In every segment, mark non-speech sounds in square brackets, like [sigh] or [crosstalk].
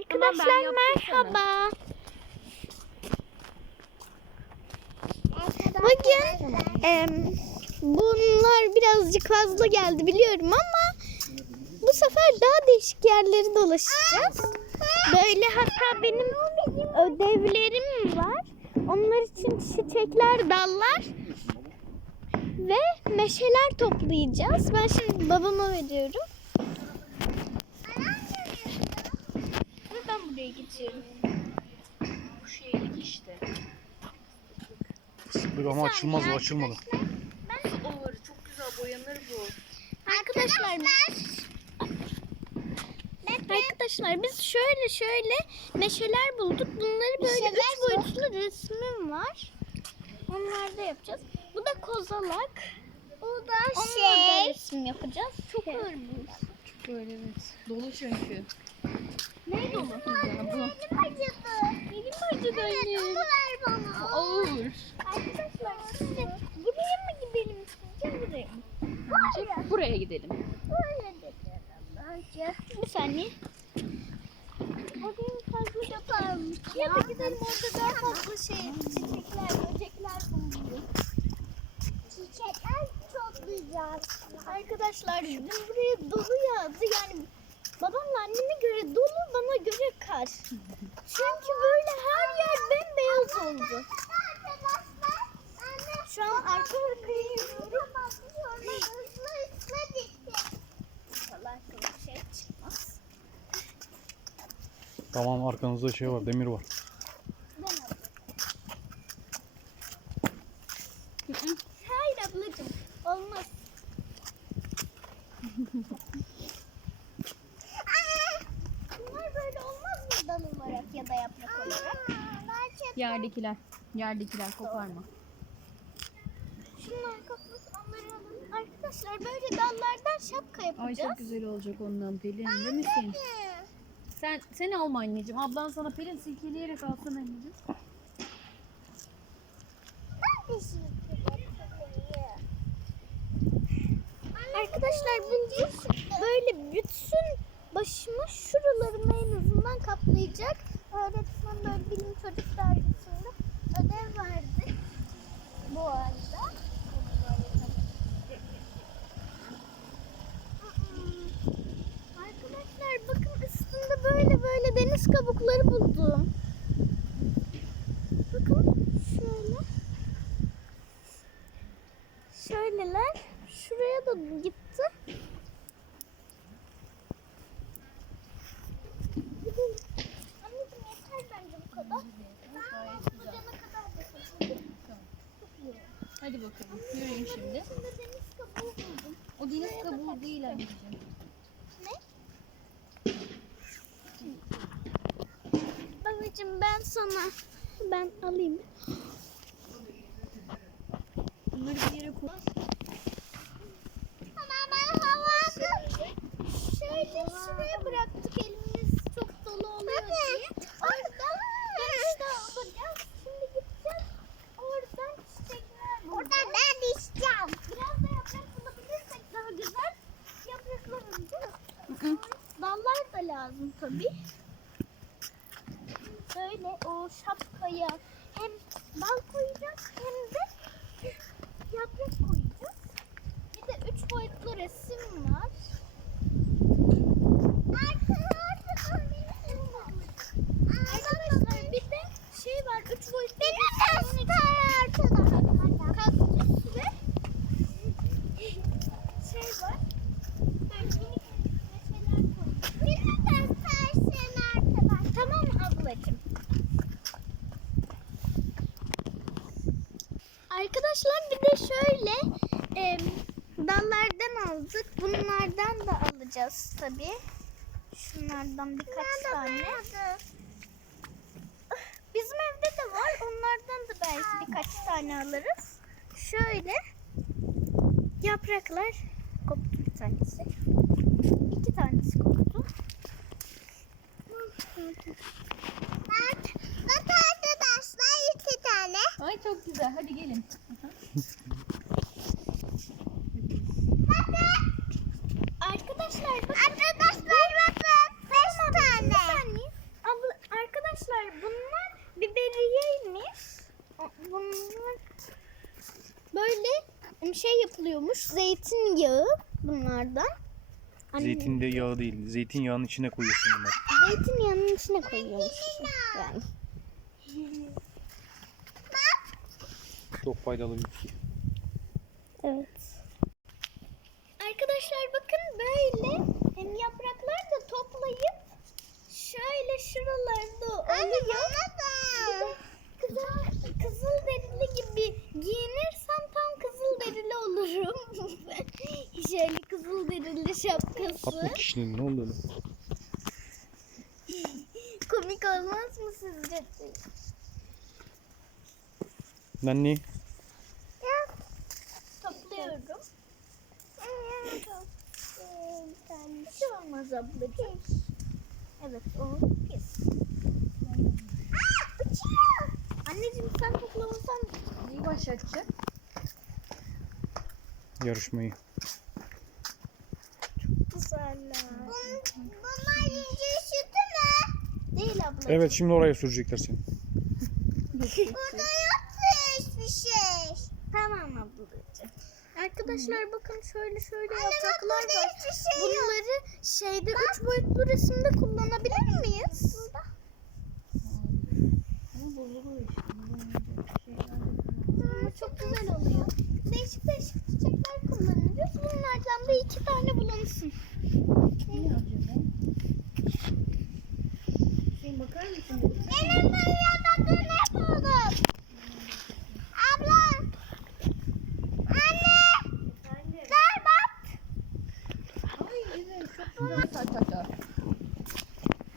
Arkadaşlar yaptım merhaba. Bugün em, bunlar birazcık fazla geldi biliyorum ama bu sefer daha değişik yerleri dolaşacağız. Böyle hatta benim ödevlerim var. Onlar için çiçekler, dallar ve meşeler toplayacağız. Ben şimdi babama veriyorum. Buraya geçiyorum. Bu şeylik işte. Dur ama açılmaz o açılmadı. Olur çok güzel boyanır bu. Arkadaşlar Arkadaşlar biz şöyle şöyle meşeler bulduk. Bunları böyle üç boyutlu resmim var. Onlarda yapacağız. Bu da kozalak. Bu da Onlarda resim yapacağız. Çok ağır bu. Böyle evet. Dolu çünkü. Ne dolu? Güzel bu. Elim acıdı. Elim acıdı anne. Onu ver bana. Olur. Arkadaşlar buraya mı gidelim sizce buraya mı? Bence buraya gidelim. Böyle dedim bence. Bir saniye. Bugün fazla yaparmış ya. Hadi gidelim orada daha fazla şey, çiçekler, böcekler bulunuyor. Çiçekler toplayacağız. Arkadaşlar dün buraya dolu yağdı yani babamla anneme göre dolu göre kar. Çünkü böyle her yer bembeyaz oldu. Şu an arka arkaya yürüyorum. Tamam arkanızda şey var demir var. Ben alayım. Hayır ablacığım. Olmaz. Bunlar böyle olmaz mı dal olarak ya da yaprak olarak? Yerdekiler. Yerdekiler koparma. Şunlar onları alalım. Arkadaşlar böyle dallardan şapka Ay yapacağız. çok güzel olacak ondan Pelin değil misin? Sen sen alma anneciğim. Ablan sana Pelin silkeleyerek alsın anneciğim. Arkadaşlar bu böyle bütün başımı şuralarımı en azından kaplayacak. Öğretmen böyle bilim çocuk dergisinde ödev verdi. Bu arada. Arkadaşlar bakın üstünde böyle böyle deniz kabukları buldum. Bakın şöyle. Şöyleler. Şuraya da gitti. Gidelim. Anneciğim yeter bence bu kadar. Ben bulacağına kadar da satayım. Hadi bakalım. Yürüyün şimdi. İçinde deniz kabuğu buldum. Deniz kabuğu değil anneciğim. Ne? Babacığım ben sana ben alayım. Bunları bir yere koy. Ama ben havada şöyle şuraya bıraktık elimiz çok dolu oluyor diye. Oradan işte alacağız. Şimdi gideceğiz. Oradan çiçekler bulacağız. Oradan ben içeceğim. Biraz da yaprak bulabilirsek daha güzel yapraklar olacak. Dallar da lazım tabii. Böyle o şapkaya hem dal koyacağız hem de yaprak koyacağız. Bir de üç boyutlu resim var. Arkadaşlar bir de şey var, üç boyutlu resim. Kaktüs ve şey var. Böyle minik meşeler koyduk. Tamam ablacığım. Arkadaşlar bir de şöyle e, dallardan aldık. Bunlardan da alacağız tabi. Şunlardan birkaç tane. Bizim evde de var. Onlardan da belki birkaç tane alırız. Şöyle yapraklar koptu bir tanesi. İki tanesi koptu. Bak, bak arkadaşlar iki tane. Ay çok güzel. Hadi gelin. Arkadaşlar bakın. Arkadaşlar bakın. Beş tane. Bir saniye. bunlar böyle şey yapılıyormuş. Zeytinyağı bunlardan. Anne- Zeytin de yağı değil. Zeytinyağının içine koyuyorsun bunları. Zeytinyağının içine koyuyormuş. Yani. Çok faydalı bir bitki. Evet. Arkadaşlar bakın böyle hem yapraklar da toplayıp şöyle şuralarda oluyor. Bir de Kızıl, Kapı kişiliğinde ne oldu öyle? [laughs] Komik olmaz mı sizce? Nanni. Topluyorum. Bir şey olmaz ablacığım. Evet o pis. Aa, uçuyor. Anneciğim sen toplamasan İyi başlatacak. Yarışmayı. Bunlar yiyeceği sütü mü? Değil ablacığım. Evet şimdi oraya sürecekler seni. Burada yok hiçbir şey. Tamam ablacığım. Arkadaşlar bakın şöyle şöyle yapraklar var. Bunları şeyde üç boyutlu resimde kullanabilir miyiz? Ama bozuluyor işte. Bozulunca şeyler Ama çok güzel oluyor. Değişik değişik çiçekler kullanacağız. Bunlardan da iki tane bulunsun. Ne acaba? Sen bakar mısın? Benim rüyamda ne buldum? Abla. Anne. Ver bak. Ay güzel. Çok güzel.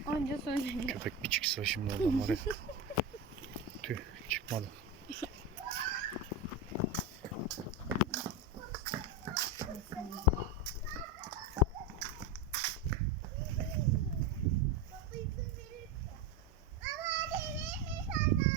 Anca söyleniyor. Köpek bir çıksa şimdi oradan [laughs] oraya. Tüh çıkmadı. Baba izin verirse. Baba hadi verir mi sana?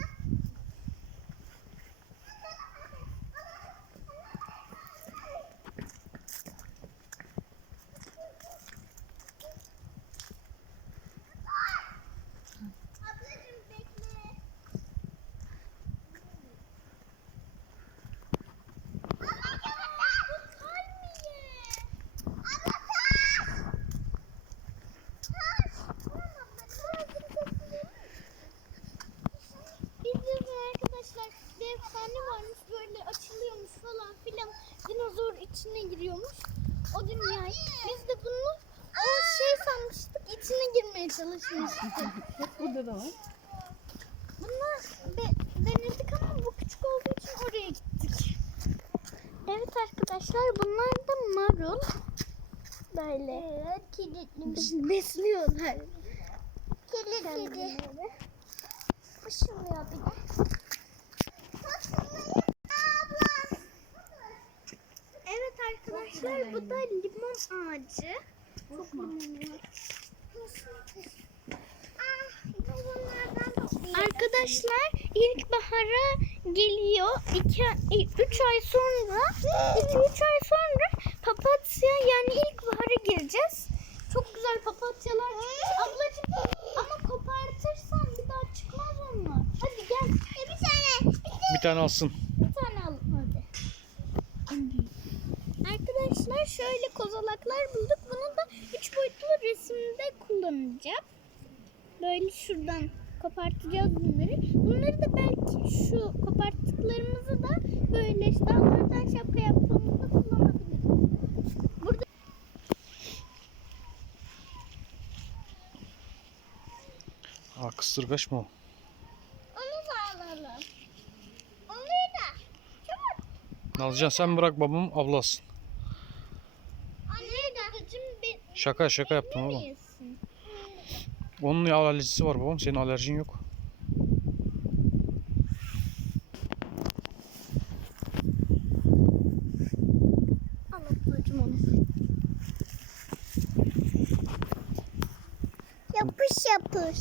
Ablacığım bekle. Bizim arkadaşlar bir efsane varmış böyle açılıyormuş falan filan dinozor içine giriyormuş o dünyayı biz de bunu o şey sanmıştık içine girmeye çalışmıştık. Burada da var. Bunlar de- denedik ama bu küçük olduğu için oraya gittik. Evet arkadaşlar bunlar da marul. Böyle. Evet kilitli. Besliyorlar. Kilitli. Koşuluyor bir de. Evet arkadaşlar bu da limon ağacı. Çok limonlu. Arkadaşlar ilkbahara geliyor. 2 3 ay sonra 2 3 ay sonra papatya yani ilkbahara gireceğiz. Çok güzel papatyalar çıkmış. Ablacığım ama kopartırsan bir daha çıkmaz onlar. Hadi gel. Bir tane. Bir tane alsın. Bir tane al hadi. Arkadaşlar şöyle kozalaklar bulduk. Bunu da üç boyutlu resimde kullanacağım. Böyle şuradan kopartacağız bunları. Bunları da belki şu koparttıklarımızı da böyle işte dallardan şapka yaptığımızda kullanabiliriz. Burada Aa kısırgaç mı o? onu da alalım. Onları da. Çabuk. Ne alacaksın sen bırak babam ablasın. Ben Şaka şaka yaptım oğlum. yesin. Onun alerjisi var babam senin alerjin yok. Yapış yapış.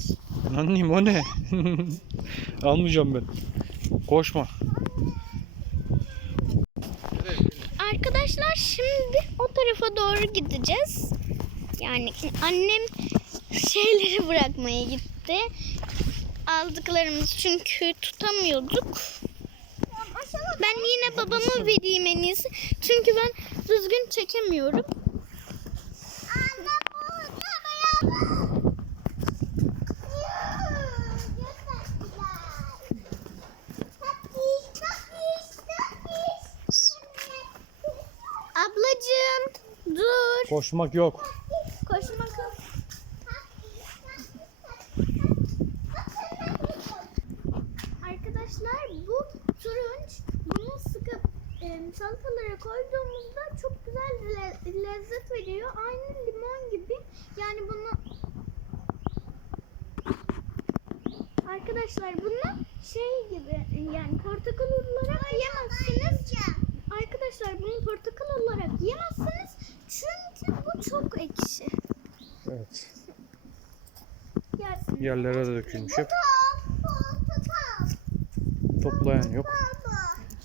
Annem o ne? [laughs] Almayacağım ben. Koşma. Arkadaşlar şimdi o tarafa doğru gideceğiz. Yani annem şeyleri bırakmaya gitti. Aldıklarımız çünkü tutamıyorduk. Ben yine babama vereyim en iyisi. Çünkü ben düzgün çekemiyorum. Ablacığım dur. Koşmak yok. Koşma kız. Arkadaşlar bu turunç bunu sıkıp e, salatalara koyduğumuzda çok güzel le- lezzet veriyor. Aynı limon gibi. Yani bunu Arkadaşlar bunu şey gibi yani portakal olarak yiyemezsiniz. Arkadaşlar bunu portakal olarak yiyemezsiniz. Çünkü bu çok ekşi. Evet. Yersin. Yerlere de dökülmüş hep. Toplayan yok.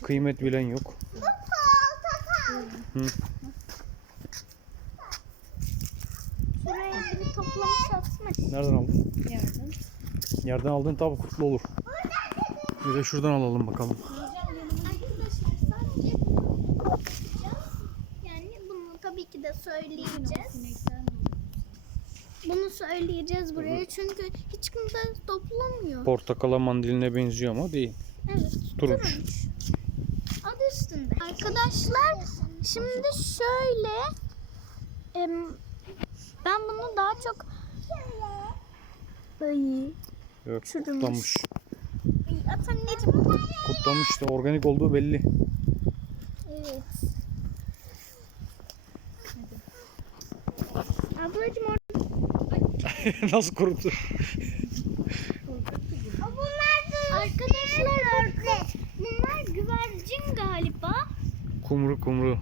Kıymet bilen yok. Hı. Şuraya biri toplamış atmış. Nereden aldın? Yardım. Yerden aldığın tabi kutlu olur. Bir de şuradan alalım bakalım. Yani bunu tabii ki de söyleyeceğiz. Bunu söyleyeceğiz buraya çünkü hiç kimse toplamıyor. Portakala mandaline benziyor ama değil. Evet. Turunç. Adı üstünde. Arkadaşlar şimdi şöyle ben bunu daha çok Ay, Evet, Çürümüş. kutlamış. ay, at anneciğim. Organik olduğu belli. Evet. Ablacığım orada [laughs] Nasıl kuruttu? Arkadaşlar bunlar güvercin galiba. Kumru. Kumru